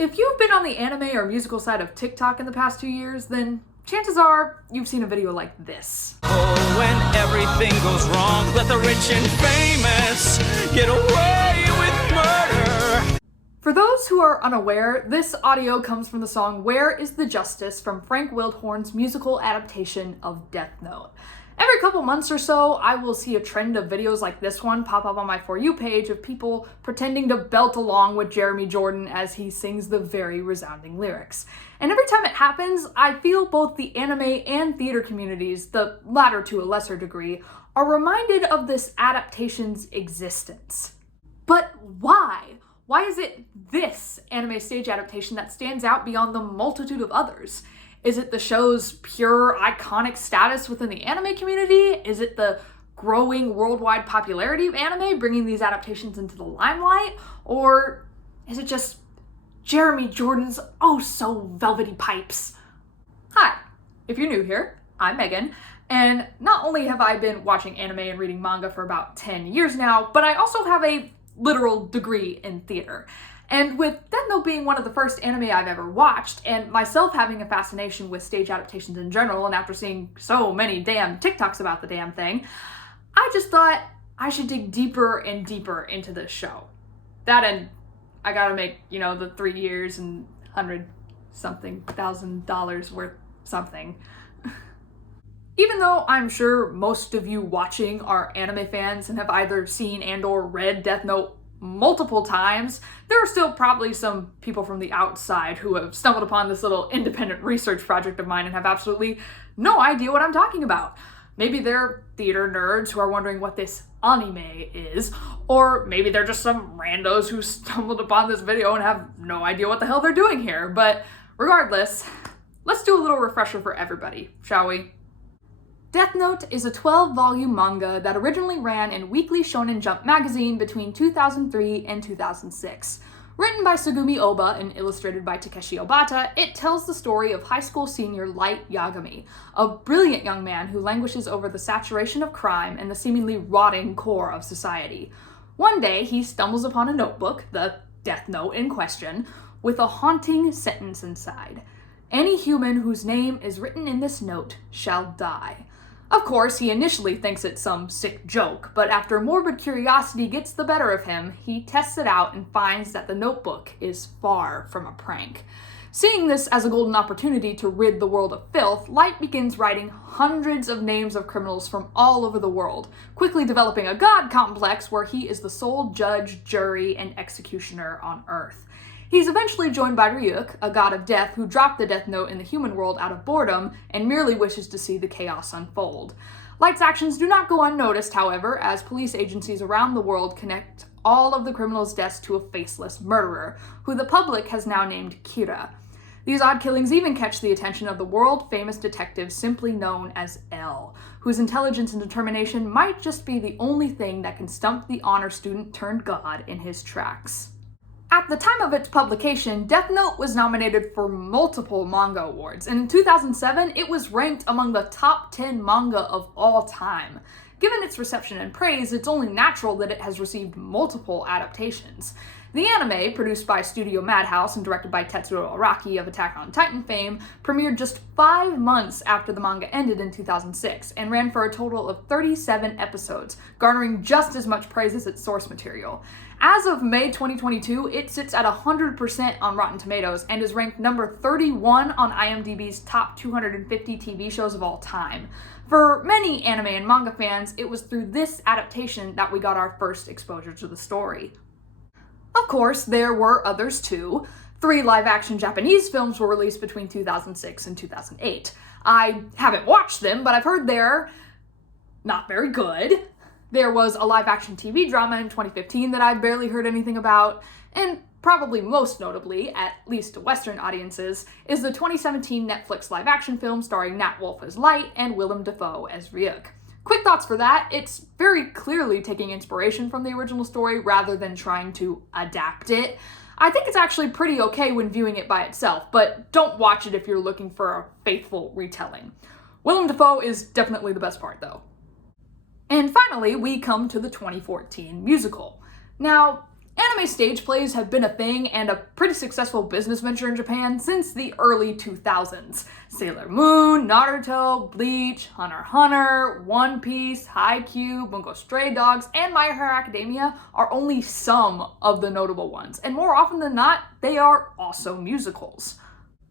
If you've been on the anime or musical side of TikTok in the past 2 years, then chances are you've seen a video like this. Oh, when everything goes wrong, let the rich and famous get away with murder. For those who are unaware, this audio comes from the song Where is the Justice from Frank Wildhorn's musical adaptation of Death Note. Every couple months or so, I will see a trend of videos like this one pop up on my For You page of people pretending to belt along with Jeremy Jordan as he sings the very resounding lyrics. And every time it happens, I feel both the anime and theater communities, the latter to a lesser degree, are reminded of this adaptation's existence. But why? Why is it this anime stage adaptation that stands out beyond the multitude of others? Is it the show's pure iconic status within the anime community? Is it the growing worldwide popularity of anime bringing these adaptations into the limelight? Or is it just Jeremy Jordan's oh so velvety pipes? Hi, if you're new here, I'm Megan, and not only have I been watching anime and reading manga for about 10 years now, but I also have a literal degree in theater. And with Death Note being one of the first anime I've ever watched, and myself having a fascination with stage adaptations in general, and after seeing so many damn TikToks about the damn thing, I just thought I should dig deeper and deeper into this show. That and I gotta make, the 3 years and $100-something thousand worth something. Even though I'm sure most of you watching are anime fans and have either seen and or read Death Note multiple times, there are still probably some people from the outside who have stumbled upon this little independent research project of mine and have absolutely no idea what I'm talking about. Maybe they're theater nerds who are wondering what this anime is, or maybe they're just some randos who stumbled upon this video and have no idea what the hell they're doing here. But regardless, let's do a little refresher for everybody, shall we? Death Note is a 12-volume manga that originally ran in Weekly Shonen Jump magazine between 2003 and 2006. Written by Tsugumi Ohba and illustrated by Takeshi Obata, it tells the story of high school senior Light Yagami, a brilliant young man who languishes over the saturation of crime and the seemingly rotting core of society. One day, he stumbles upon a notebook, the Death Note in question, with a haunting sentence inside. Any human whose name is written in this note shall die. Of course, he initially thinks it's some sick joke, but after morbid curiosity gets the better of him, he tests it out and finds that the notebook is far from a prank. Seeing this as a golden opportunity to rid the world of filth, Light begins writing hundreds of names of criminals from all over the world, quickly developing a god complex where he is the sole judge, jury, and executioner on Earth. He's eventually joined by Ryuk, a god of death who dropped the Death Note in the human world out of boredom and merely wishes to see the chaos unfold. Light's actions do not go unnoticed, however, as police agencies around the world connect all of the criminals' deaths to a faceless murderer, who the public has now named Kira. These odd killings even catch the attention of the world-famous detective simply known as L, whose intelligence and determination might just be the only thing that can stump the honor student turned god in his tracks. At the time of its publication, Death Note was nominated for multiple manga awards, and in 2007, it was ranked among the top 10 manga of all time. Given its reception and praise, it's only natural that it has received multiple adaptations. The anime, produced by Studio Madhouse and directed by Tetsuo Araki of Attack on Titan fame, premiered just 5 months after the manga ended in 2006, and ran for a total of 37 episodes, garnering just as much praise as its source material. As of May 2022, it sits at 100% on Rotten Tomatoes and is ranked number 31 on IMDb's top 250 TV shows of all time. For many anime and manga fans, it was through this adaptation that we got our first exposure to the story. Of course, there were others too. 3 live-action Japanese films were released between 2006 and 2008. I haven't watched them, but I've heard they're not very good. There was a live-action TV drama in 2015 that I've barely heard anything about, and probably most notably, at least to Western audiences, is the 2017 Netflix live-action film starring Nat Wolff as Light and Willem Dafoe as Ryuk. Quick thoughts for that, it's very clearly taking inspiration from the original story rather than trying to adapt it. I think it's actually pretty okay when viewing it by itself, but don't watch it if you're looking for a faithful retelling. Willem Dafoe is definitely the best part though. And finally, we come to the 2014 musical. Now, Anime stage plays have been a thing and a pretty successful business venture in Japan since the early 2000s. Sailor Moon, Naruto, Bleach, Hunter x Hunter, One Piece, Haikyuu, Bungo Stray Dogs, and My Hero Academia are only some of the notable ones, and more often than not, they are also musicals.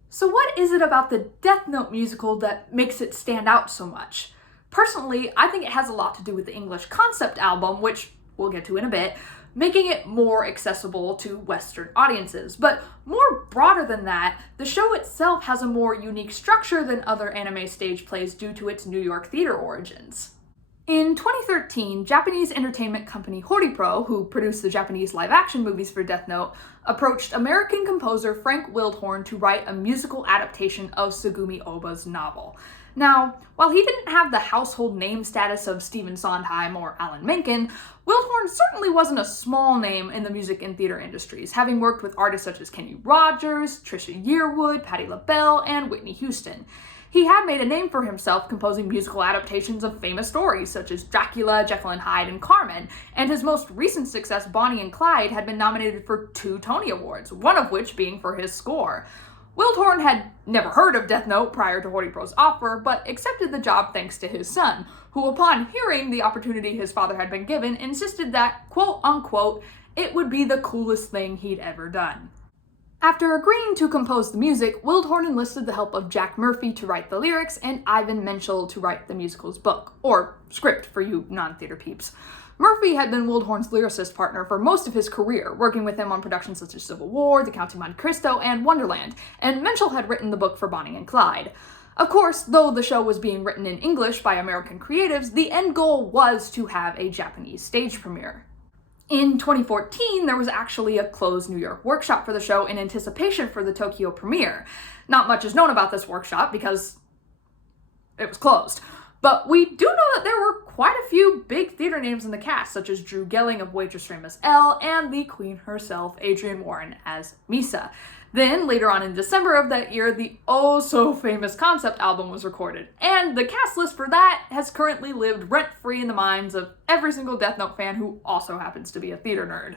So what is it about the Death Note musical that makes it stand out so much? Personally, I think it has a lot to do with the English concept album, which we'll get to in a bit, making it more accessible to Western audiences. But more broader than that, the show itself has a more unique structure than other anime stage plays due to its New York theater origins. In 2013, Japanese entertainment company Horipro, who produced the Japanese live-action movies for Death Note, approached American composer Frank Wildhorn to write a musical adaptation of Tsugumi Ohba's novel. Now, while he didn't have the household name status of Stephen Sondheim or Alan Menken, Wildhorn certainly wasn't a small name in the music and theater industries, having worked with artists such as Kenny Rogers, Trisha Yearwood, Patti LaBelle, and Whitney Houston. He had made a name for himself composing musical adaptations of famous stories such as Dracula, Jekyll and Hyde, and Carmen, and his most recent success, Bonnie and Clyde, had been nominated for 2 Tony Awards, one of which being for his score. Wildhorn had never heard of Death Note prior to Horipro's offer, but accepted the job thanks to his son, who upon hearing the opportunity his father had been given, insisted that, quote-unquote, it would be the coolest thing he'd ever done. After agreeing to compose the music, Wildhorn enlisted the help of Jack Murphy to write the lyrics and Ivan Menschel to write the musical's book, or script for you non-theater peeps. Murphy had been Wildhorn's lyricist partner for most of his career, working with him on productions such as Civil War, The Count of Monte Cristo, and Wonderland, and Menschel had written the book for Bonnie and Clyde. Of course, though the show was being written in English by American creatives, the end goal was to have a Japanese stage premiere. In 2014, there was actually a closed New York workshop for the show in anticipation for the Tokyo premiere. Not much is known about this workshop because it was closed. But we do know that there were quite a few big theater names in the cast, such as Drew Gelling of Waitress Frame as Elle, and the Queen herself, Adrienne Warren, as Misa. Then, later on in December of that year, the oh-so-famous concept album was recorded, and the cast list for that has currently lived rent-free in the minds of every single Death Note fan who also happens to be a theater nerd.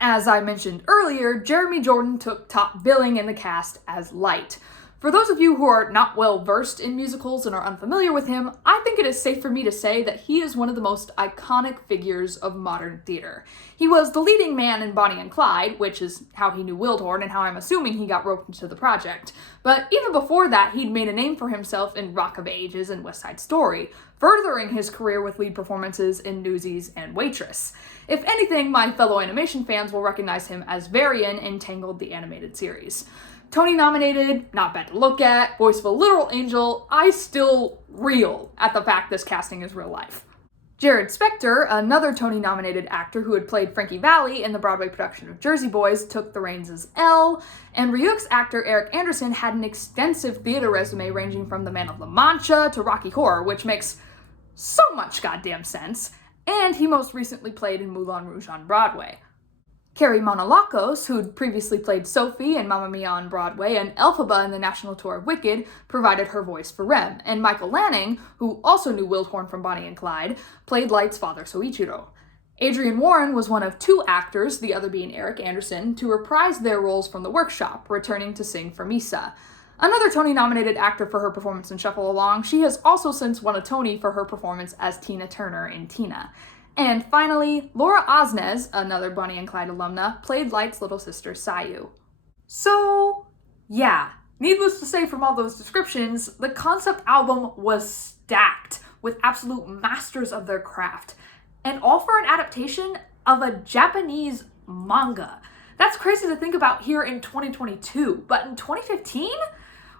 As I mentioned earlier, Jeremy Jordan took top billing in the cast as Light. For those of you who are not well versed in musicals and are unfamiliar with him, I think it is safe for me to say that he is one of the most iconic figures of modern theater. He was the leading man in Bonnie and Clyde, which is how he knew Wildhorn and how I'm assuming he got roped into the project. But even before that, he'd made a name for himself in Rock of Ages and West Side Story, furthering his career with lead performances in Newsies and Waitress. If anything, my fellow animation fans will recognize him as Varian in Tangled the Animated Series. Tony nominated, not bad to look at, voice of a literal angel, I still reel at the fact this casting is real life. Jared Spector, another Tony-nominated actor who had played Frankie Valli in the Broadway production of Jersey Boys, took the reins as Elle, and Ryuk's actor Eric Anderson had an extensive theater resume ranging from The Man of La Mancha to Rocky Horror, which makes so much goddamn sense, and he most recently played in Moulin Rouge on Broadway. Carrie Monalakos, who'd previously played Sophie in Mamma Mia on Broadway and Elphaba in the national tour of Wicked, provided her voice for Rem, and Michael Lanning, who also knew Wildhorn from Bonnie and Clyde, played Light's father Soichiro. Adrienne Warren was one of 2 actors, the other being Eric Anderson, to reprise their roles from the workshop, returning to sing for Misa. Another Tony-nominated actor for her performance in Shuffle Along, she has also since won a Tony for her performance as Tina Turner in Tina. And finally, Laura Osnes, another Bonnie and Clyde alumna, played Light's little sister Sayu. So, yeah, needless to say from all those descriptions, the concept album was stacked with absolute masters of their craft, and all for an adaptation of a Japanese manga. That's crazy to think about here in 2022, but in 2015?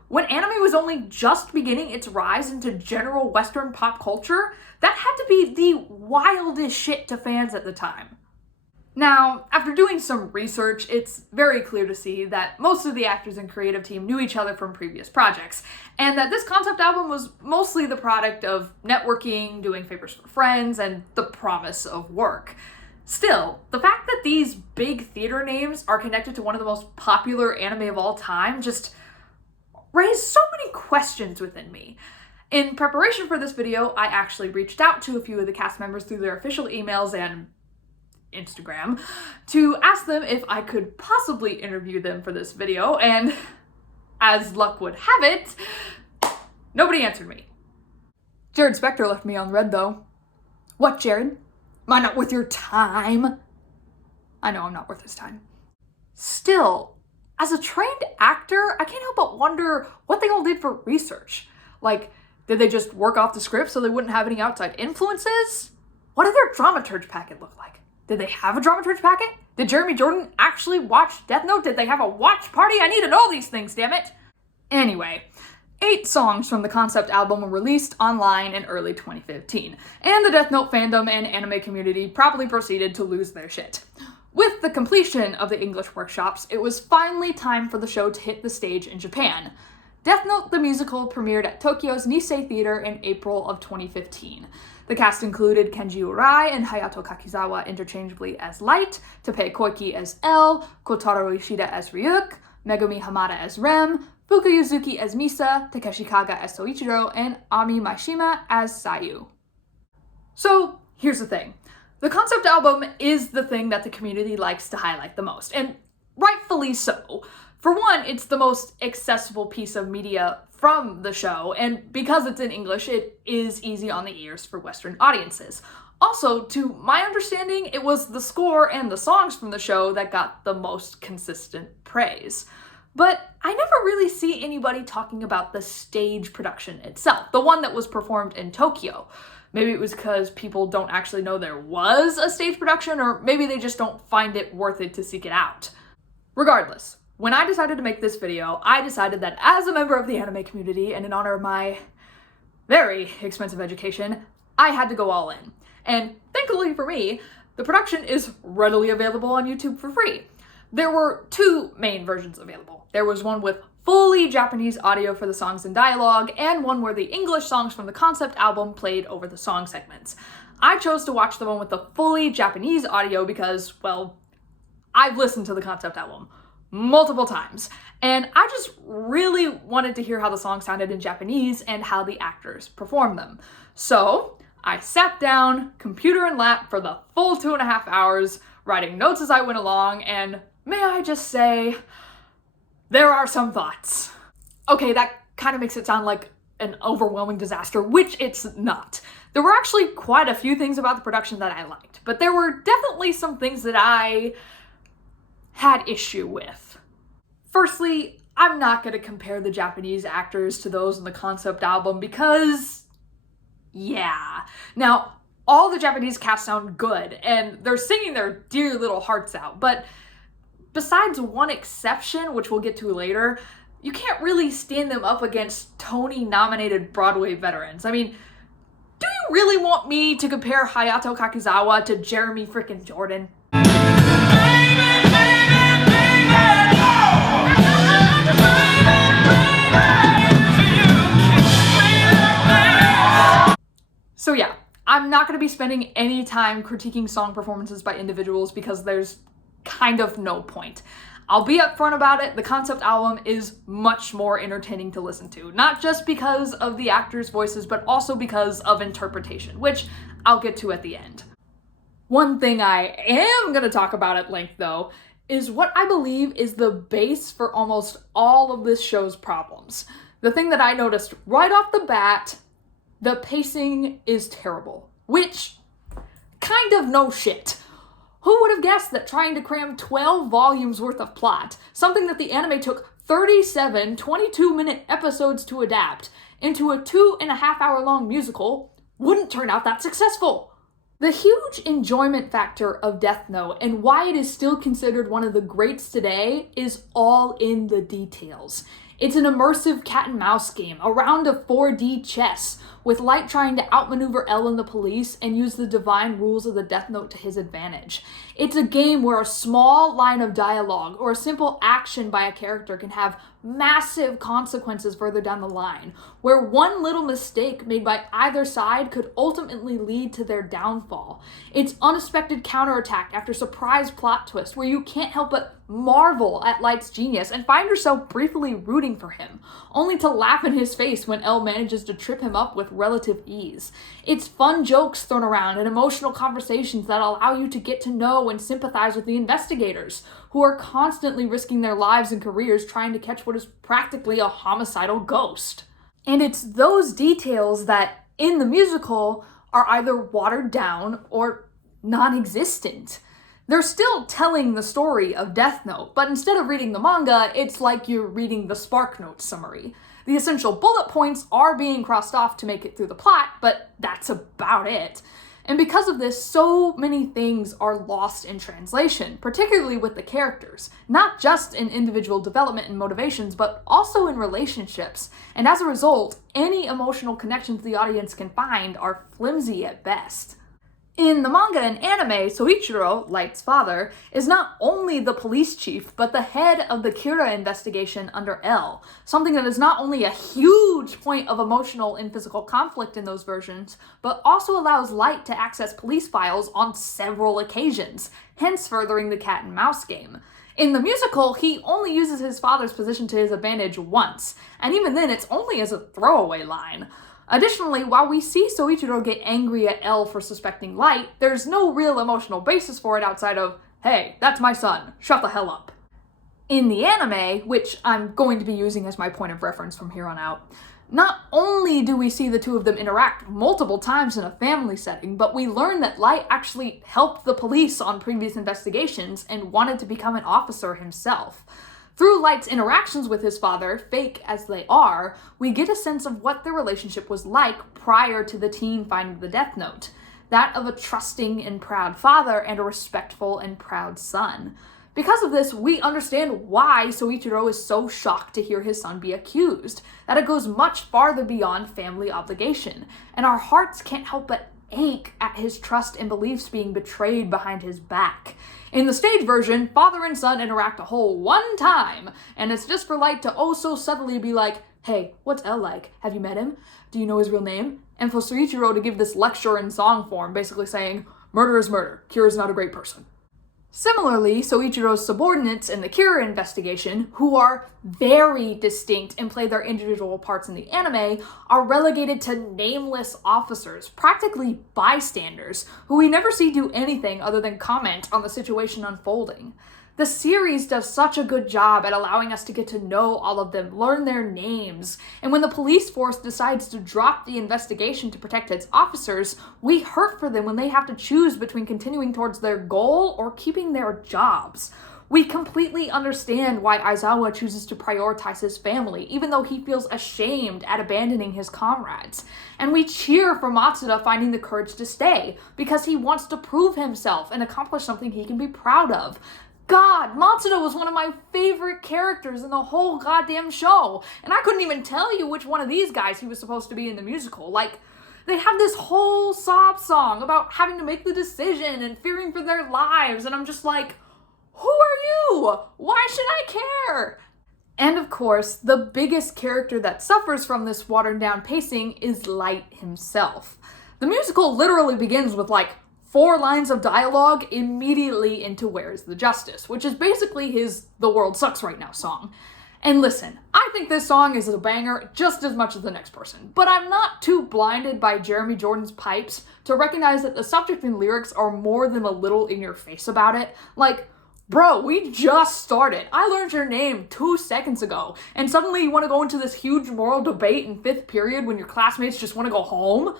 When anime was only just beginning its rise into general Western pop culture, that had to be the wildest shit to fans at the time. Now, after doing some research, it's very clear to see that most of the actors and creative team knew each other from previous projects, and that this concept album was mostly the product of networking, doing favors for friends, and the promise of work. Still, the fact that these big theater names are connected to one of the most popular anime of all time just raised so many questions within me. In preparation for this video, I actually reached out to a few of the cast members through their official emails, and Instagram to ask them if I could possibly interview them for this video, and as luck would have it, nobody answered me. Jared Spector left me on red though. What, Jared? Am I not worth your time? I know I'm not worth his time. Still, as a trained actor, I can't help but wonder what they all did for research. Like, did they just work off the script so they wouldn't have any outside influences? What did their dramaturge packet look like? Did they have a dramaturge packet? Did Jeremy Jordan actually watch Death Note? Did they have a watch party? I need to know these things, damn it! Anyway, 8 songs from the concept album were released online in early 2015, and the Death Note fandom and anime community promptly proceeded to lose their shit. With the completion of the English workshops, it was finally time for the show to hit the stage in Japan. Death Note the musical premiered at Tokyo's Nisei Theater in April of 2015. The cast included Kenji Urai and Hayato Kakizawa interchangeably as Light, Teppei Koiki as L, Kotaro Ishida as Ryuk, Megumi Hamada as Rem, Fuka Yuzuki as Misa, Takeshi Kaga as Soichiro, and Ami Maishima as Sayu. So, here's the thing. The concept album is the thing that the community likes to highlight the most, and rightfully so. For one, it's the most accessible piece of media from the show, and because it's in English, it is easy on the ears for Western audiences. Also, to my understanding, it was the score and the songs from the show that got the most consistent praise. But I never really see anybody talking about the stage production itself, the one that was performed in Tokyo. Maybe it was because people don't actually know there was a stage production, or maybe they just don't find it worth it to seek it out. Regardless, when I decided to make this video, I decided that as a member of the anime community and in honor of my very expensive education, I had to go all in. And thankfully for me, the production is readily available on YouTube for free. There were 2 main versions available. There was one with fully Japanese audio for the songs and dialogue, and one where the English songs from the concept album played over the song segments. I chose to watch the one with the fully Japanese audio because, well, I've listened to the concept album multiple times, and I just really wanted to hear how the song sounded in Japanese and how the actors performed them. So I sat down, computer in lap, for the full 2.5 hours, writing notes as I went along, and may I just say, there are some thoughts. Okay, that kind of makes it sound like an overwhelming disaster, which it's not. There were actually quite a few things about the production that I liked, but there were definitely some things that I had issue with. Firstly, I'm not going to compare the Japanese actors to those in the concept album because, yeah. Now, all the Japanese cast sound good, and they're singing their dear little hearts out, but besides one exception, which we'll get to later, you can't really stand them up against Tony-nominated Broadway veterans. I mean, do you really want me to compare Hayato Kakizawa to Jeremy frickin' Jordan? So yeah, I'm not going to be spending any time critiquing song performances by individuals because there's kind of no point. I'll be upfront about it, the concept album is much more entertaining to listen to, not just because of the actors' voices, but also because of interpretation, which I'll get to at the end. One thing I am going to talk about at length, though, is what I believe is the base for almost all of this show's problems. The thing that I noticed right off the bat, the pacing is terrible, which kind of no shit. Who would have guessed that trying to cram 12 volumes worth of plot, something that the anime took 37 22-minute episodes to adapt, into a 2.5-hour long musical, wouldn't turn out that successful? The huge enjoyment factor of Death Note and why it is still considered one of the greats today is all in the details. It's an immersive cat and mouse game, a round of 4D chess, with Light trying to outmaneuver L and the police and use the divine rules of the Death Note to his advantage. It's a game where a small line of dialogue or a simple action by a character can have massive consequences further down the line, where one little mistake made by either side could ultimately lead to their downfall. It's unexpected counterattack after surprise plot twist where you can't help but marvel at Light's genius and find yourself briefly rooting for him, only to laugh in his face when L manages to trip him up with relative ease. It's fun jokes thrown around and emotional conversations that allow you to get to know and sympathize with the investigators, who are constantly risking their lives and careers trying to catch what is practically a homicidal ghost. And it's those details that, in the musical, are either watered down or non-existent. They're still telling the story of Death Note, but instead of reading the manga, it's like you're reading the SparkNotes summary. The essential bullet points are being crossed off to make it through the plot, but that's about it. And because of this, so many things are lost in translation, particularly with the characters, not just in individual development and motivations, but also in relationships. And as a result, any emotional connections the audience can find are flimsy at best. In the manga and anime, Soichiro, Light's father, is not only the police chief, but the head of the Kira investigation under L, something that is not only a huge point of emotional and physical conflict in those versions, but also allows Light to access police files on several occasions, hence furthering the cat and mouse game. In the musical, he only uses his father's position to his advantage once, and even then it's only as a throwaway line. Additionally, while we see Soichiro get angry at L for suspecting Light, there's no real emotional basis for it outside of, hey, that's my son, shut the hell up. In the anime, which I'm going to be using as my point of reference from here on out, not only do we see the two of them interact multiple times in a family setting, but we learn that Light actually helped the police on previous investigations and wanted to become an officer himself. Through Light's interactions with his father, fake as they are, we get a sense of what their relationship was like prior to the teen finding the Death Note. That of a trusting and proud father and a respectful and proud son. Because of this, we understand why Soichiro is so shocked to hear his son be accused, that it goes much farther beyond family obligation, and our hearts can't help but ache at his trust and beliefs being betrayed behind his back. In the stage version, father and son interact a whole one time, and it's just for Light to oh so subtly be like, hey, what's L like? Have you met him? Do you know his real name? And for Soichiro to give this lecture in song form, basically saying, murder is murder, Kira's not a great person. Similarly, Soichiro's subordinates in the Kira investigation, who are very distinct and play their individual parts in the anime, are relegated to nameless officers, practically bystanders, who we never see do anything other than comment on the situation unfolding. The series does such a good job at allowing us to get to know all of them, learn their names, and when the police force decides to drop the investigation to protect its officers, we hurt for them when they have to choose between continuing towards their goal or keeping their jobs. We completely understand why Aizawa chooses to prioritize his family, even though he feels ashamed at abandoning his comrades. And we cheer for Matsuda finding the courage to stay, because he wants to prove himself and accomplish something he can be proud of. God, Matsuda was one of my favorite characters in the whole goddamn show, and I couldn't even tell you which one of these guys he was supposed to be in the musical. Like, they have this whole sob song about having to make the decision and fearing for their lives, and I'm just like, who are you? Why should I care? And of course, the biggest character that suffers from this watered down pacing is Light himself. The musical literally begins with like 4 lines of dialogue immediately into Where's the Justice, which is basically his The World Sucks Right Now song. And listen, I think this song is a banger just as much as the next person, but I'm not too blinded by Jeremy Jordan's pipes to recognize that the subject and lyrics are more than a little in your face about it. Like, bro, we just started. I learned your name 2 seconds ago, and suddenly you want to go into this huge moral debate in 5th period when your classmates just want to go home?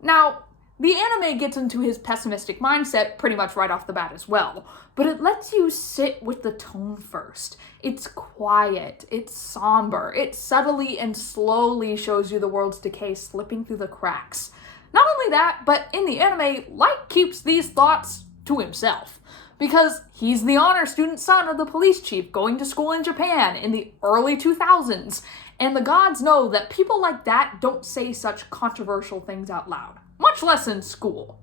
Now, the anime gets into his pessimistic mindset pretty much right off the bat as well, but it lets you sit with the tone first. It's quiet, it's somber, it subtly and slowly shows you the world's decay slipping through the cracks. Not only that, but in the anime, Light keeps these thoughts to himself, because he's the honor student son of the police chief going to school in Japan in the early 2000s, and the gods know that people like that don't say such controversial things out loud. Much less in school.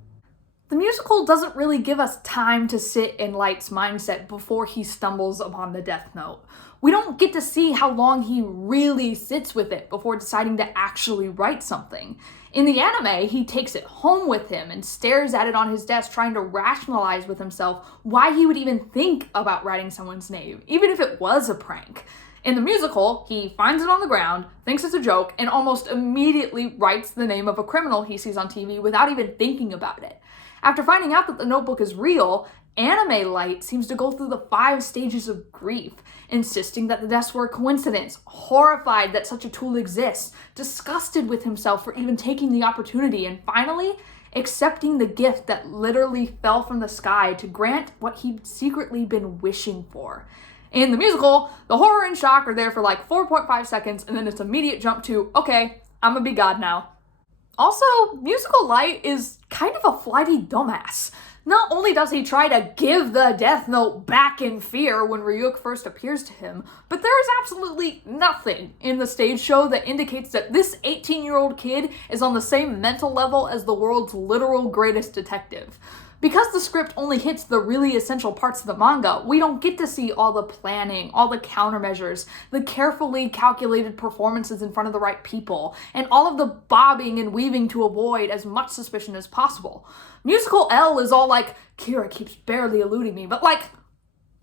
The musical doesn't really give us time to sit in Light's mindset before he stumbles upon the Death Note. We don't get to see how long he really sits with it before deciding to actually write something. In the anime, he takes it home with him and stares at it on his desk, trying to rationalize with himself why he would even think about writing someone's name, even if it was a prank. In the musical, he finds it on the ground, thinks it's a joke, and almost immediately writes the name of a criminal he sees on TV without even thinking about it. After finding out that the notebook is real, Anime Light seems to go through the 5 stages of grief, insisting that the deaths were a coincidence, horrified that such a tool exists, disgusted with himself for even taking the opportunity, and finally, accepting the gift that literally fell from the sky to grant what he'd secretly been wishing for. In the musical, the horror and shock are there for like 4.5 seconds, and then it's immediate jump to, okay, I'm gonna be God now. Also, Musical Light is kind of a flighty dumbass. Not only does he try to give the Death Note back in fear when Ryuk first appears to him, but there is absolutely nothing in the stage show that indicates that this 18-year-old kid is on the same mental level as the world's literal greatest detective. Because the script only hits the really essential parts of the manga, we don't get to see all the planning, all the countermeasures, the carefully calculated performances in front of the right people, and all of the bobbing and weaving to avoid as much suspicion as possible. Musical L is all like, Kira keeps barely eluding me, but like,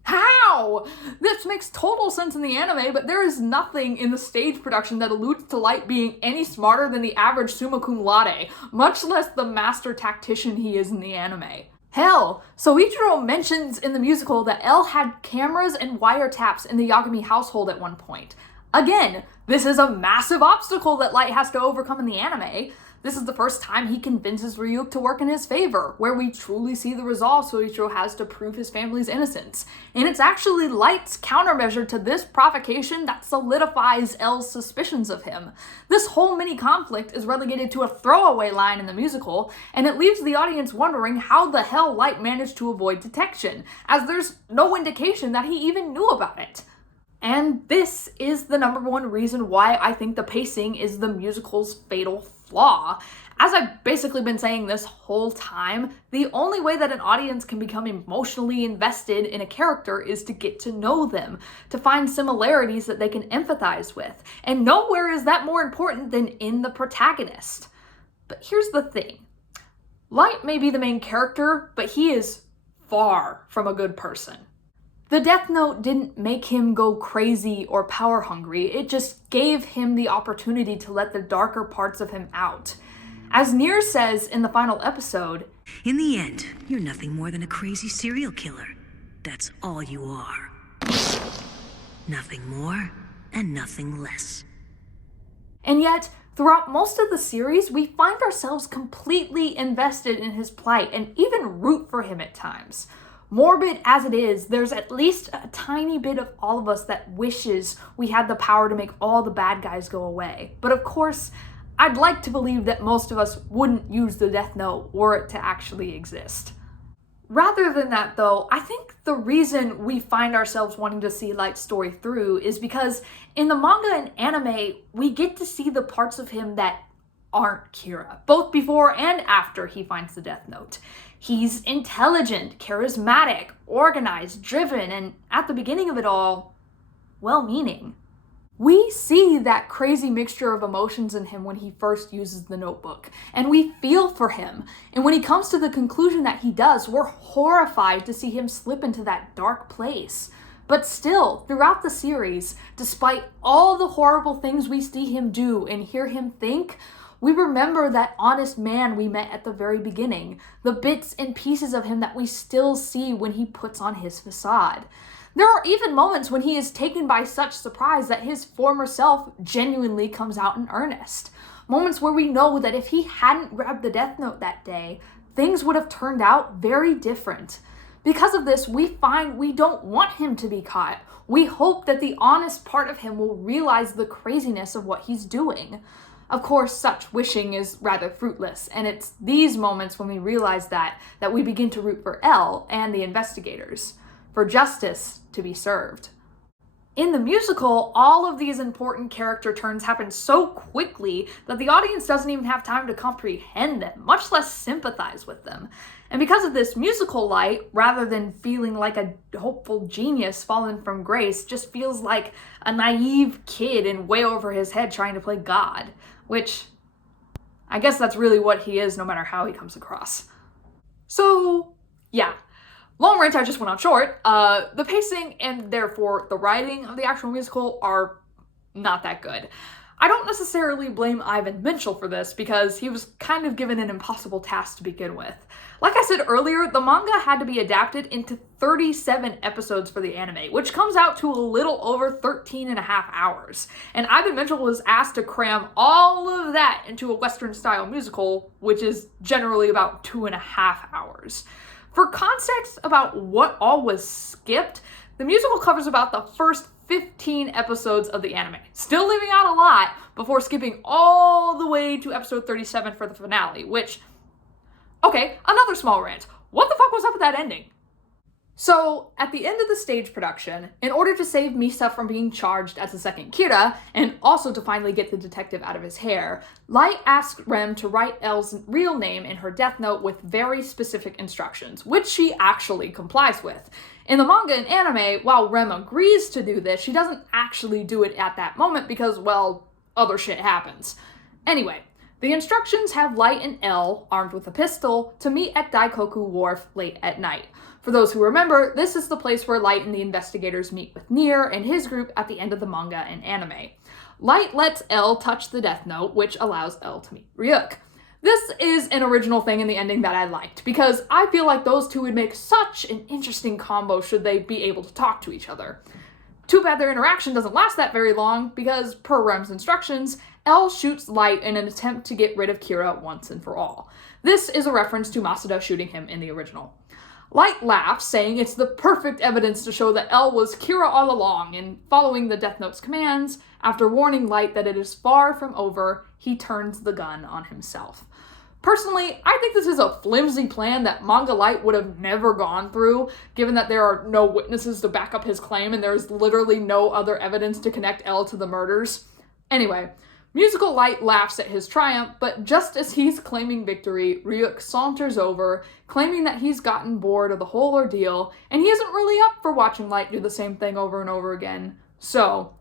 how? This makes total sense in the anime, but there is nothing in the stage production that alludes to Light being any smarter than the average summa cum laude, much less the master tactician he is in the anime. Hell, Soichiro mentions in the musical that L had cameras and wiretaps in the Yagami household at one point. Again, this is a massive obstacle that Light has to overcome in the anime. This is the first time he convinces Ryuk to work in his favor, where we truly see the resolve Soichiro has to prove his family's innocence. And it's actually Light's countermeasure to this provocation that solidifies L's suspicions of him. This whole mini-conflict is relegated to a throwaway line in the musical, and it leaves the audience wondering how the hell Light managed to avoid detection, as there's no indication that he even knew about it. And this is the #1 reason why I think the pacing is the musical's fatal flaw. As I've basically been saying this whole time, the only way that an audience can become emotionally invested in a character is to get to know them, to find similarities that they can empathize with. And nowhere is that more important than in the protagonist. But here's the thing. Light may be the main character, but he is far from a good person. The Death Note didn't make him go crazy or power hungry, it just gave him the opportunity to let the darker parts of him out. As Nier says in the final episode, "In the end, you're nothing more than a crazy serial killer. That's all you are. Nothing more and nothing less." And yet, throughout most of the series, we find ourselves completely invested in his plight and even root for him at times. Morbid as it is, there's at least a tiny bit of all of us that wishes we had the power to make all the bad guys go away. But of course, I'd like to believe that most of us wouldn't use the Death Note were it to actually exist. Rather than that though, I think the reason we find ourselves wanting to see Light's story through is because in the manga and anime, we get to see the parts of him that aren't Kira, both before and after he finds the Death Note. He's intelligent, charismatic, organized, driven, and at the beginning of it all, well-meaning. We see that crazy mixture of emotions in him when he first uses the notebook, and we feel for him. And when he comes to the conclusion that he does, we're horrified to see him slip into that dark place. But still, throughout the series, despite all the horrible things we see him do and hear him think, we remember that honest man we met at the very beginning, the bits and pieces of him that we still see when he puts on his facade. There are even moments when he is taken by such surprise that his former self genuinely comes out in earnest. Moments where we know that if he hadn't grabbed the Death Note that day, things would have turned out very different. Because of this, we find we don't want him to be caught. We hope that the honest part of him will realize the craziness of what he's doing. Of course, such wishing is rather fruitless, and it's these moments when we realize that we begin to root for L and the investigators, for justice to be served. In the musical, all of these important character turns happen so quickly that the audience doesn't even have time to comprehend them, much less sympathize with them. And because of this, musical Light, rather than feeling like a hopeful genius fallen from grace, just feels like a naive kid in way over his head trying to play God, which I guess that's really what he is no matter how he comes across. So, yeah. Long rant I just went on short. The pacing and therefore the writing of the actual musical are not that good. I don't necessarily blame Ivan Minchell for this because he was kind of given an impossible task to begin with. Like I said earlier, the manga had to be adapted into 37 episodes for the anime, which comes out to a little over 13 and a half hours. And Ivan Minchell was asked to cram all of that into a Western-style musical, which is generally about 2.5 hours. For context about what all was skipped, the musical covers about the first 15 episodes of the anime, still leaving out a lot before skipping all the way to episode 37 for the finale, which, okay, another small rant. What the fuck was up with that ending? So, at the end of the stage production, in order to save Misa from being charged as a second Kira, and also to finally get the detective out of his hair, Light asks Rem to write Elle's real name in her death note with very specific instructions, which she actually complies with. In the manga and anime, while Rem agrees to do this, she doesn't actually do it at that moment because, well, other shit happens. Anyway, the instructions have Light and Elle, armed with a pistol, to meet at Daikoku Wharf late at night. For those who remember, this is the place where Light and the investigators meet with Nier and his group at the end of the manga and anime. Light lets Elle touch the death note, which allows Elle to meet Ryuk. This is an original thing in the ending that I liked, because I feel like those two would make such an interesting combo should they be able to talk to each other. Too bad their interaction doesn't last that very long, because per Rem's instructions, Elle shoots Light in an attempt to get rid of Kira once and for all. This is a reference to Masuda shooting him in the original. Light laughs, saying it's the perfect evidence to show that Elle was Kira all along, and following the Death Note's commands, after warning Light that it is far from over, he turns the gun on himself. Personally, I think this is a flimsy plan that manga Light would have never gone through, given that there are no witnesses to back up his claim and there's literally no other evidence to connect Elle to the murders. Anyway, musical Light laughs at his triumph, but just as he's claiming victory, Ryuk saunters over, claiming that he's gotten bored of the whole ordeal, and he isn't really up for watching Light do the same thing over and over again. So,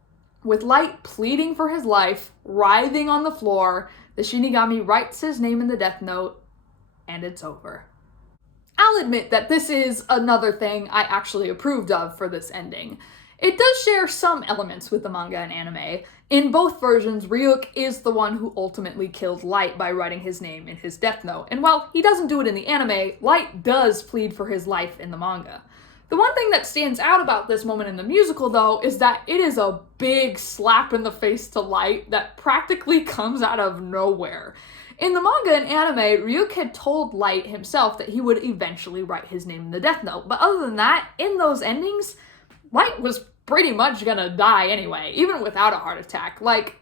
with Light pleading for his life, writhing on the floor, the Shinigami writes his name in the death note, and it's over. I'll admit that this is another thing I actually approved of for this ending. It does share some elements with the manga and anime. In both versions, Ryuk is the one who ultimately killed Light by writing his name in his death note, and while he doesn't do it in the anime, Light does plead for his life in the manga. The one thing that stands out about this moment in the musical, though, is that it is a big slap in the face to Light that practically comes out of nowhere. In the manga and anime, Ryuk had told Light himself that he would eventually write his name in the death note, but other than that, in those endings, Light was pretty much gonna die anyway, even without a heart attack. Like,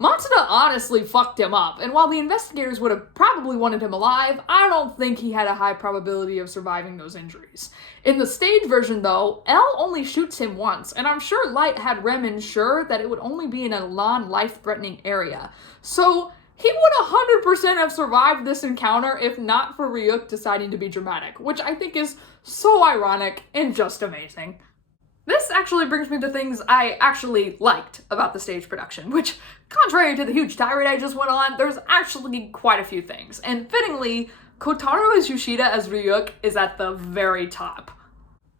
Matsuda honestly fucked him up, and while the investigators would have probably wanted him alive, I don't think he had a high probability of surviving those injuries. In the stage version, though, Elle only shoots him once, and I'm sure Light had Rem ensure that it would only be in a non-life-threatening area. So, he would 100% have survived this encounter if not for Ryuk deciding to be dramatic, which I think is so ironic and just amazing. This actually brings me to things I actually liked about the stage production, which, contrary to the huge tirade I just went on, there's actually quite a few things. And fittingly, Kotaro as Yoshida as Ryuk is at the very top.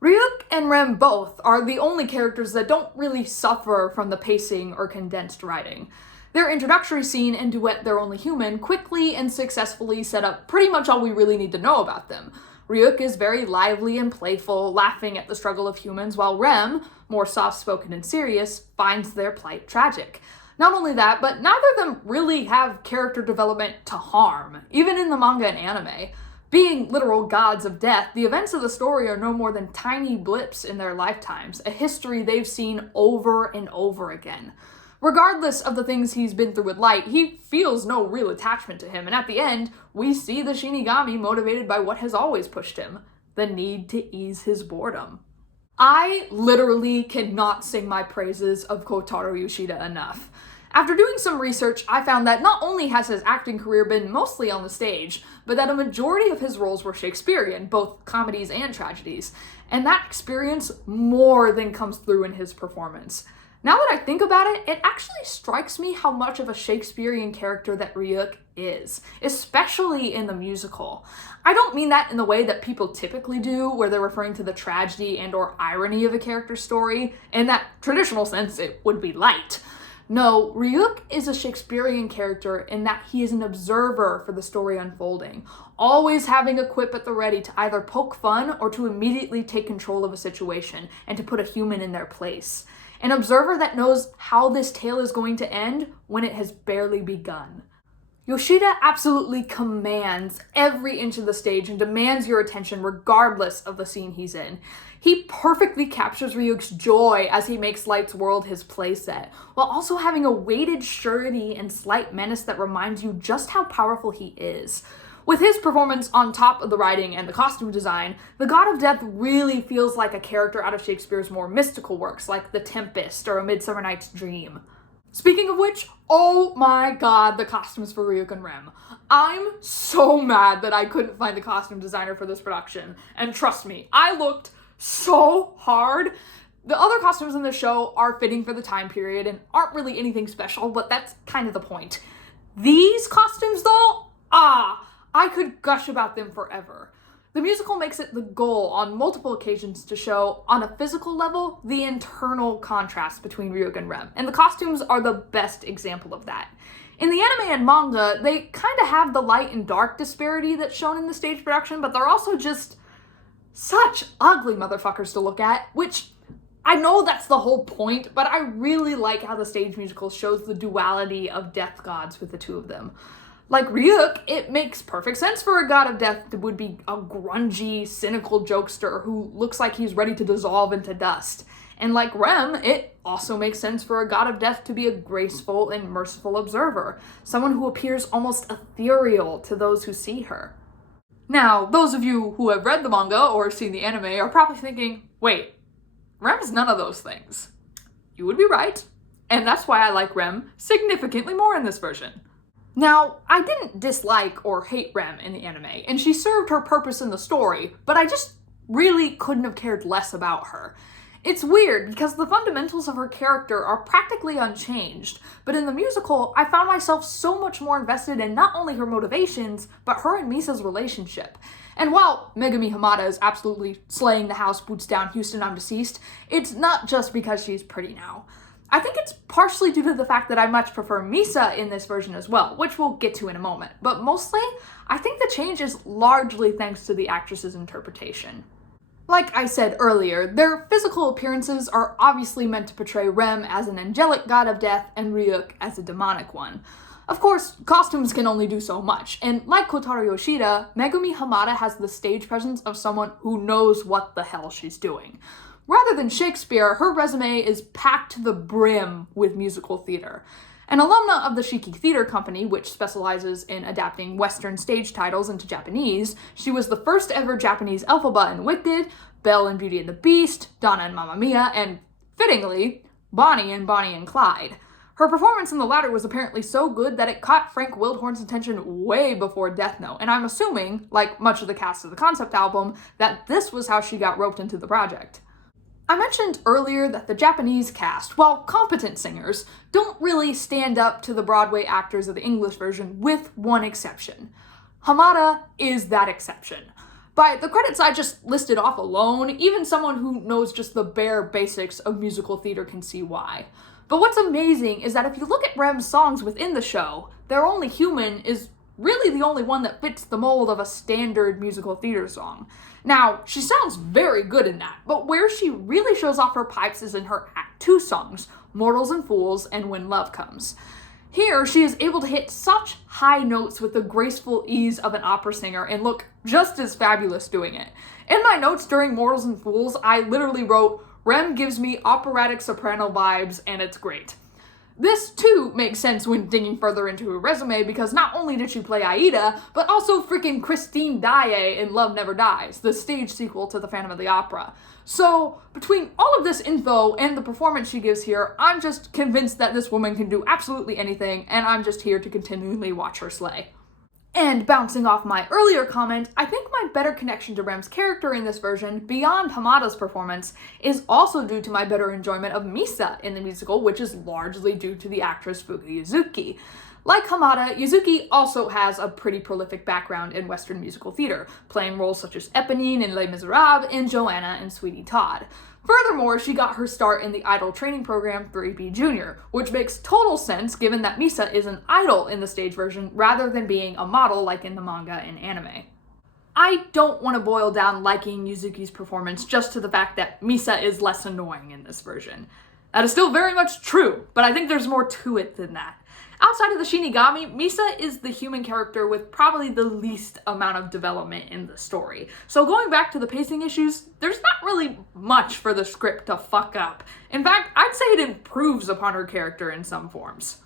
Ryuk and Rem both are the only characters that don't really suffer from the pacing or condensed writing. Their introductory scene and duet They're Only Human quickly and successfully set up pretty much all we really need to know about them. Ryuk is very lively and playful, laughing at the struggle of humans, while Rem, more soft-spoken and serious, finds their plight tragic. Not only that, but neither of them really have character development to harm, even in the manga and anime. Being literal gods of death, the events of the story are no more than tiny blips in their lifetimes, a history they've seen over and over again. Regardless of the things he's been through with Light, he feels no real attachment to him, and at the end, we see the Shinigami motivated by what has always pushed him, the need to ease his boredom. I literally cannot sing my praises of Kotaro Yoshida enough. After doing some research, I found that not only has his acting career been mostly on the stage, but that a majority of his roles were Shakespearean, both comedies and tragedies, and that experience more than comes through in his performance. Now that I think about it, it actually strikes me how much of a Shakespearean character that Ryuk is, especially in the musical. I don't mean that in the way that people typically do, where they're referring to the tragedy and or irony of a character's story. In that traditional sense, it would be light. No, Ryuk is a Shakespearean character in that he is an observer for the story unfolding, always having a quip at the ready to either poke fun or to immediately take control of a situation and to put a human in their place. An observer that knows how this tale is going to end when it has barely begun. Yoshida absolutely commands every inch of the stage and demands your attention regardless of the scene he's in. He perfectly captures Ryuk's joy as he makes Light's world his playset, while also having a weighted surety and slight menace that reminds you just how powerful he is. With his performance on top of the writing and the costume design, the God of Death really feels like a character out of Shakespeare's more mystical works like The Tempest or A Midsummer Night's Dream. Speaking of which, oh my god, the costumes for Ryuk and Rem. I'm so mad that I couldn't find the costume designer for this production, and trust me, I looked so hard. The other costumes in the show are fitting for the time period and aren't really anything special, but that's kind of the point. These costumes though, I could gush about them forever. The musical makes it the goal on multiple occasions to show, on a physical level, the internal contrast between Ryuk and Rem, and the costumes are the best example of that. In the anime and manga, they kind of have the light and dark disparity that's shown in the stage production, but they're also just such ugly motherfuckers to look at, which I know that's the whole point, but I really like how the stage musical shows the duality of death gods with the two of them. Like Ryuk, it makes perfect sense for a god of death that would be a grungy, cynical jokester who looks like he's ready to dissolve into dust. And like Rem, it also makes sense for a god of death to be a graceful and merciful observer, someone who appears almost ethereal to those who see her. Now, those of you who have read the manga or seen the anime are probably thinking, wait, Rem's none of those things. You would be right, and that's why I like Rem significantly more in this version. Now, I didn't dislike or hate Rem in the anime, and she served her purpose in the story, but I just really couldn't have cared less about her. It's weird because the fundamentals of her character are practically unchanged, but in the musical, I found myself so much more invested in not only her motivations, but her and Misa's relationship. And while Megumi Hamada is absolutely slaying the house, boots down, Houston, I'm deceased, it's not just because she's pretty now. I think it's partially due to the fact that I much prefer Misa in this version as well, which we'll get to in a moment, but mostly, I think the change is largely thanks to the actress's interpretation. Like I said earlier, their physical appearances are obviously meant to portray Rem as an angelic god of death and Ryuk as a demonic one. Of course, costumes can only do so much, and like Kotaro Yoshida, Megumi Hamada has the stage presence of someone who knows what the hell she's doing. Rather than Shakespeare, her resume is packed to the brim with musical theater. An alumna of the Shiki Theater Company, which specializes in adapting Western stage titles into Japanese, she was the first ever Japanese Elphaba in Wicked, Belle in Beauty and the Beast, Donna in Mamma Mia, and, fittingly, Bonnie in Bonnie and Clyde. Her performance in the latter was apparently so good that it caught Frank Wildhorn's attention way before Death Note, and I'm assuming, like much of the cast of the concept album, that this was how she got roped into the project. I mentioned earlier that the Japanese cast, while competent singers, don't really stand up to the Broadway actors of the English version, with one exception. Hamada is that exception. By the credits I just listed off alone, even someone who knows just the bare basics of musical theater can see why. But what's amazing is that if you look at Rem's songs within the show, They're Only Human is really the only one that fits the mold of a standard musical theater song. Now, she sounds very good in that, but where she really shows off her pipes is in her Act 2 songs, Mortals and Fools and When Love Comes. Here, she is able to hit such high notes with the graceful ease of an opera singer and look just as fabulous doing it. In my notes during Mortals and Fools, I literally wrote, Rem gives me operatic soprano vibes and it's great. This, too, makes sense when digging further into her resume because not only did she play Aida, but also freaking Christine Daae in Love Never Dies, the stage sequel to The Phantom of the Opera. So, between all of this info and the performance she gives here, I'm just convinced that this woman can do absolutely anything, and I'm just here to continually watch her slay. And bouncing off my earlier comment, I think my better connection to Rem's character in this version, beyond Hamada's performance, is also due to my better enjoyment of Misa in the musical, which is largely due to the actress Fuka Yuzuki. Like Hamada, Yuzuki also has a pretty prolific background in Western musical theater, playing roles such as Eponine in Les Miserables and Joanna in Sweetie Todd. Furthermore, she got her start in the idol training program 3B Junior, which makes total sense given that Misa is an idol in the stage version rather than being a model like in the manga and anime. I don't want to boil down liking Yuzuki's performance just to the fact that Misa is less annoying in this version. That is still very much true, but I think there's more to it than that. Outside of the Shinigami, Misa is the human character with probably the least amount of development in the story. So going back to the pacing issues, there's not really much for the script to fuck up. In fact, I'd say it improves upon her character in some forms.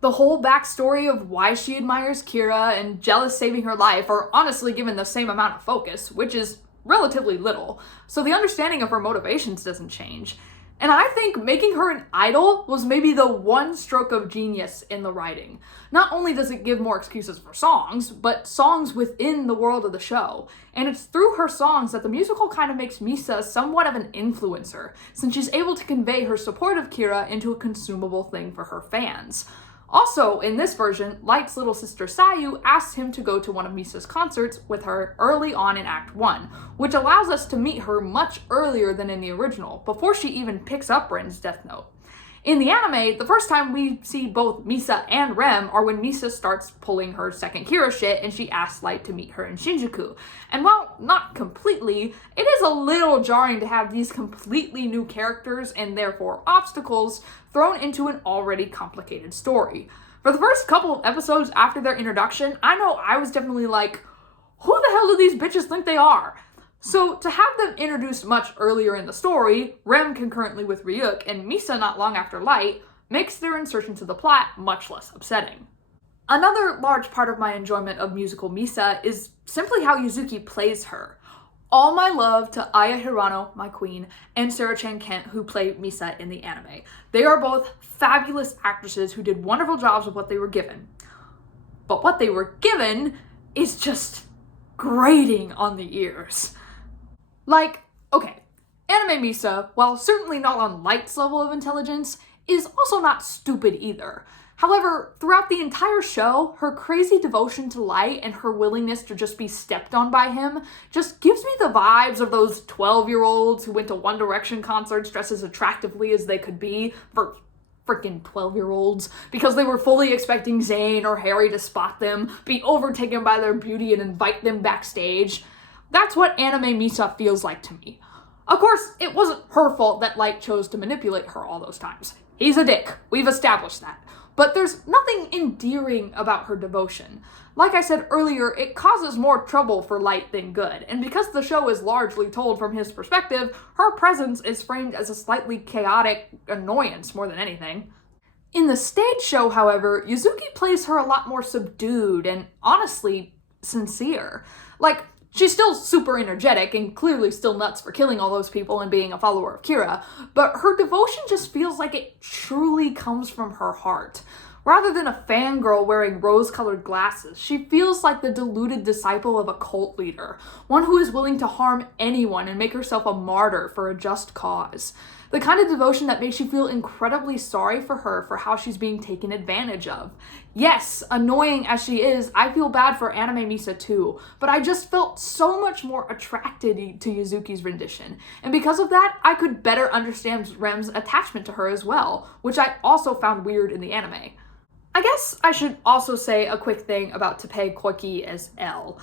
The whole backstory of why she admires Kira and jealous saving her life are honestly given the same amount of focus, which is relatively little, so the understanding of her motivations doesn't change. And I think making her an idol was maybe the one stroke of genius in the writing. Not only does it give more excuses for songs, but songs within the world of the show. And it's through her songs that the musical kind of makes Misa somewhat of an influencer, since she's able to convey her support of Kira into a consumable thing for her fans. Also, in this version, Light's little sister Sayu asks him to go to one of Misa's concerts with her early on in Act 1, which allows us to meet her much earlier than in the original, before she even picks up Ren's Death Note. In the anime, the first time we see both Misa and Rem are when Misa starts pulling her second Kira shit and she asks Light to meet her in Shinjuku. And while not completely, it is a little jarring to have these completely new characters and therefore obstacles thrown into an already complicated story. For the first couple of episodes after their introduction, I know I was definitely like, who the hell do these bitches think they are? So to have them introduced much earlier in the story, Rem concurrently with Ryuk and Misa not long after Light, makes their insertion to the plot much less upsetting. Another large part of my enjoyment of musical Misa is simply how Yuzuki plays her. All my love to Aya Hirano, my queen, and Sarah Chan Kent, who play Misa in the anime. They are both fabulous actresses who did wonderful jobs with what they were given. But what they were given is just grating on the ears. Like, okay, anime Misa, while certainly not on Light's level of intelligence, is also not stupid either. However, throughout the entire show, her crazy devotion to Light and her willingness to just be stepped on by him just gives me the vibes of those 12-year-olds who went to One Direction concerts dressed as attractively as they could be for freaking 12-year-olds because they were fully expecting Zayn or Harry to spot them, be overtaken by their beauty and invite them backstage. That's what anime Misa feels like to me. Of course, it wasn't her fault that Light chose to manipulate her all those times. He's a dick. We've established that. But there's nothing endearing about her devotion. Like I said earlier, it causes more trouble for Light than good, and because the show is largely told from his perspective, her presence is framed as a slightly chaotic annoyance more than anything. In the stage show, however, Yuzuki plays her a lot more subdued and honestly sincere. Like, she's still super energetic and clearly still nuts for killing all those people and being a follower of Kira, but her devotion just feels like it truly comes from her heart. Rather than a fangirl wearing rose-colored glasses, she feels like the deluded disciple of a cult leader, one who is willing to harm anyone and make herself a martyr for a just cause. The kind of devotion that makes you feel incredibly sorry for her for how she's being taken advantage of. Yes, annoying as she is, I feel bad for anime Misa too, but I just felt so much more attracted to Yuzuki's rendition, and because of that, I could better understand Rem's attachment to her as well, which I also found weird in the anime. I guess I should also say a quick thing about Teppei Koiki as L.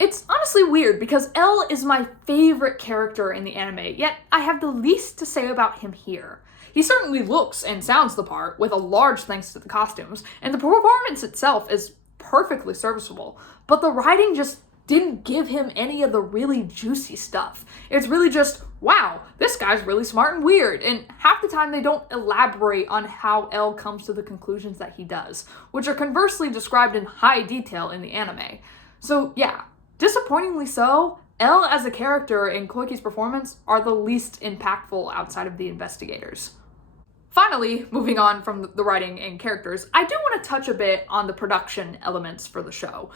It's honestly weird because L is my favorite character in the anime, yet I have the least to say about him here. He certainly looks and sounds the part, with a large thanks to the costumes, and the performance itself is perfectly serviceable, but the writing just didn't give him any of the really juicy stuff. It's really just, wow, this guy's really smart and weird, and half the time they don't elaborate on how L comes to the conclusions that he does, which are conversely described in high detail in the anime. So yeah, disappointingly so, L as a character and Koiki's performance are the least impactful outside of the investigators. Finally, moving on from the writing and characters, I do want to touch a bit on the production elements for the show.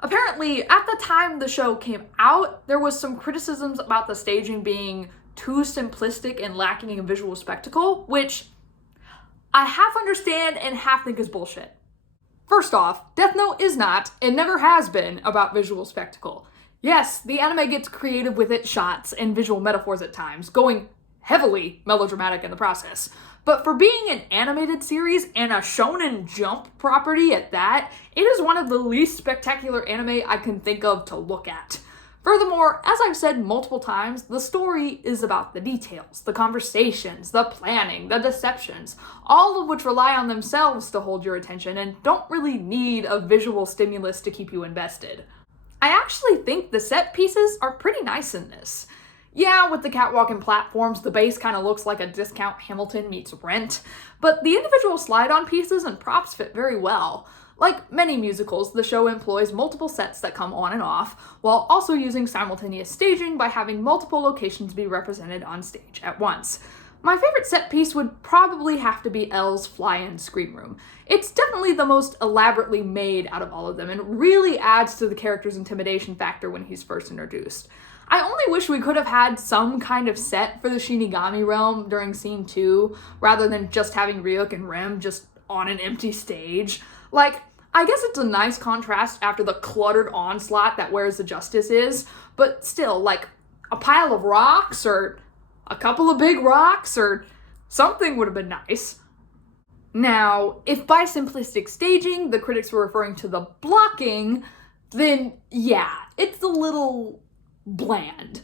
Apparently, at the time the show came out, there was some criticisms about the staging being too simplistic and lacking in visual spectacle, which I half understand and half think is bullshit. First off, Death Note is not, and never has been, about visual spectacle. Yes, the anime gets creative with its shots and visual metaphors at times, going heavily melodramatic in the process. But for being an animated series and a Shonen Jump property at that, it is one of the least spectacular anime I can think of to look at. Furthermore, as I've said multiple times, the story is about the details, the conversations, the planning, the deceptions, all of which rely on themselves to hold your attention and don't really need a visual stimulus to keep you invested. I actually think the set pieces are pretty nice in this. Yeah, with the catwalk and platforms, the base kind of looks like a discount Hamilton meets Rent, but the individual slide-on pieces and props fit very well. Like many musicals, the show employs multiple sets that come on and off, while also using simultaneous staging by having multiple locations be represented on stage at once. My favorite set piece would probably have to be L's fly-in screen room. It's definitely the most elaborately made out of all of them, and really adds to the character's intimidation factor when he's first introduced. I only wish we could have had some kind of set for the Shinigami realm during scene 2, rather than just having Ryuk and Rem just on an empty stage. Like, I guess it's a nice contrast after the cluttered onslaught that Where's the Justice is, but still, like, a pile of rocks, or a couple of big rocks, or something would have been nice. Now, if by simplistic staging the critics were referring to the blocking, then yeah, it's a little bland.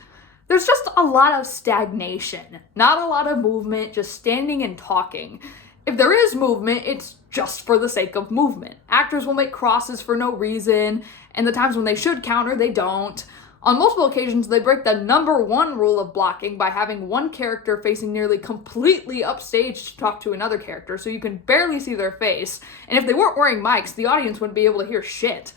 There's just a lot of stagnation, not a lot of movement, just standing and talking. If there is movement, it's just for the sake of movement. Actors will make crosses for no reason, and the times when they should counter, they don't. On multiple occasions, they break the number one rule of blocking by having one character facing nearly completely upstage to talk to another character, so you can barely see their face, and if they weren't wearing mics, the audience wouldn't be able to hear shit.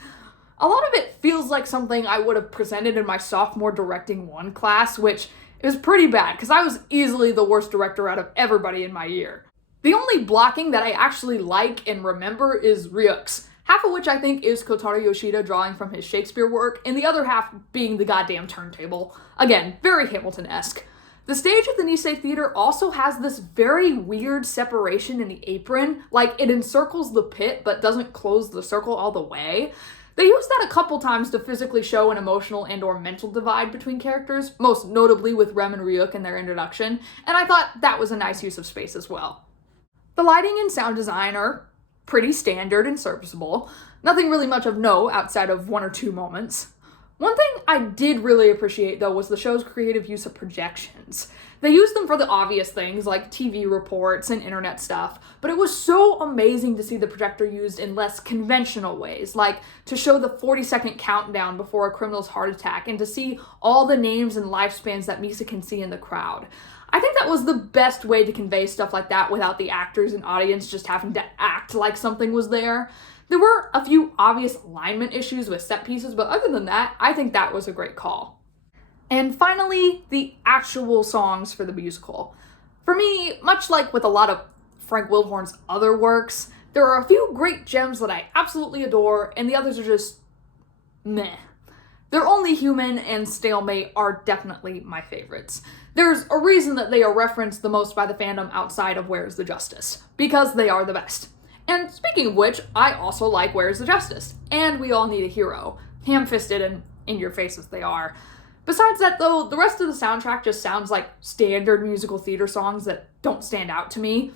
A lot of it feels like something I would have presented in my sophomore Directing 1 class, which is pretty bad, because I was easily the worst director out of everybody in my year. The only blocking that I actually like and remember is Ryuk's, half of which I think is Kotaro Yoshida drawing from his Shakespeare work, and the other half being the goddamn turntable. Again, very Hamilton-esque. The stage at the Nisei Theater also has this very weird separation in the apron, like it encircles the pit but doesn't close the circle all the way. They use that a couple times to physically show an emotional and or mental divide between characters, most notably with Rem and Ryuk in their introduction, and I thought that was a nice use of space as well. The lighting and sound design are pretty standard and serviceable, nothing really much of note outside of one or two moments. One thing I did really appreciate though was the show's creative use of projections. They used them for the obvious things like TV reports and internet stuff, but it was so amazing to see the projector used in less conventional ways, like to show the 40-second countdown before a criminal's heart attack and to see all the names and lifespans that Misa can see in the crowd. I think that was the best way to convey stuff like that without the actors and audience just having to act like something was there. There were a few obvious alignment issues with set pieces, but other than that, I think that was a great call. And finally, the actual songs for the musical. For me, much like with a lot of Frank Wildhorn's other works, there are a few great gems that I absolutely adore, and the others are just meh. They're Only Human and Stalemate are definitely my favorites. There's a reason that they are referenced the most by the fandom outside of Where's the Justice, because they are the best. And speaking of which, I also like Where's the Justice, and We All Need a Hero, ham-fisted and in your face as they are. Besides that though, the rest of the soundtrack just sounds like standard musical theater songs that don't stand out to me.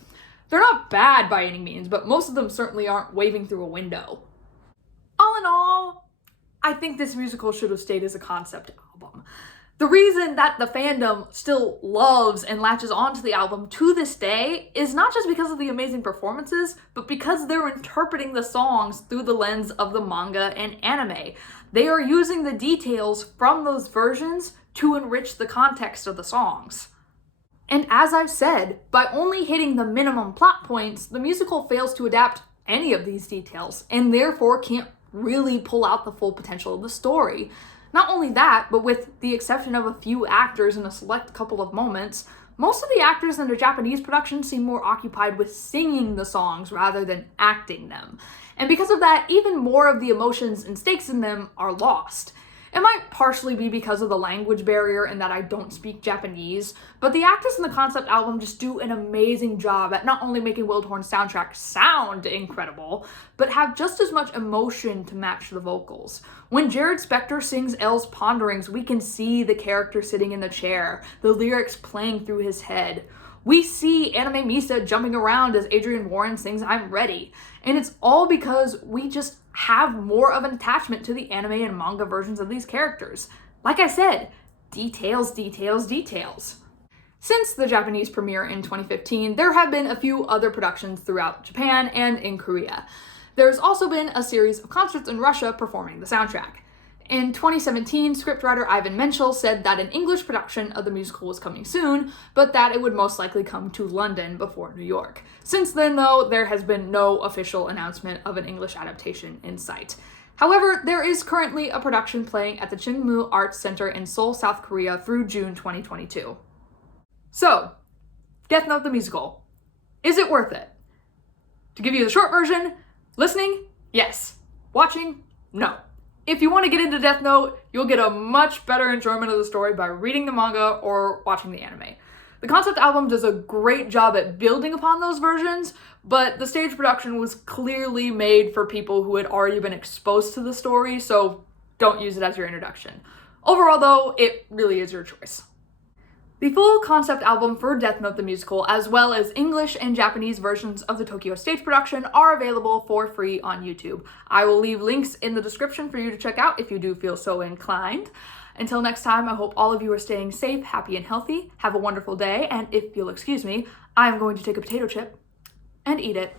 They're not bad by any means, but most of them certainly aren't waving through a window. All in all, I think this musical should have stayed as a concept album. The reason that the fandom still loves and latches onto the album to this day is not just because of the amazing performances, but because they're interpreting the songs through the lens of the manga and anime. They are using the details from those versions to enrich the context of the songs. And as I've said, by only hitting the minimum plot points, the musical fails to adapt any of these details, and therefore can't really pull out the full potential of the story. Not only that, but with the exception of a few actors in a select couple of moments, most of the actors in the Japanese production seem more occupied with singing the songs rather than acting them. And because of that, even more of the emotions and stakes in them are lost. It might partially be because of the language barrier and that I don't speak Japanese, but the actors in the concept album just do an amazing job at not only making Wildhorn's soundtrack sound incredible, but have just as much emotion to match the vocals. When Jared Spector sings Elle's Ponderings, we can see the character sitting in the chair, the lyrics playing through his head. We see Anime Misa jumping around as Adrian Warren sings I'm Ready. And it's all because we just have more of an attachment to the anime and manga versions of these characters. Like I said, details, details, details. Since the Japanese premiere in 2015, there have been a few other productions throughout Japan and in Korea. There's also been a series of concerts in Russia performing the soundtrack. In 2017, scriptwriter Ivan Menchel said that an English production of the musical was coming soon, but that it would most likely come to London before New York. Since then, though, there has been no official announcement of an English adaptation in sight. However, there is currently a production playing at the Chungmu Arts Center in Seoul, South Korea through June 2022. So, Death Note the musical. Is it worth it? To give you the short version, listening, yes. Watching, no. If you want to get into Death Note, you'll get a much better enjoyment of the story by reading the manga or watching the anime. The concept album does a great job at building upon those versions, but the stage production was clearly made for people who had already been exposed to the story, so don't use it as your introduction. Overall, though, it really is your choice. The full concept album for Death Note the musical, as well as English and Japanese versions of the Tokyo stage production, are available for free on YouTube. I will leave links in the description for you to check out if you do feel so inclined. Until next time, I hope all of you are staying safe, happy, and healthy. Have a wonderful day, and if you'll excuse me, I'm going to take a potato chip and eat it.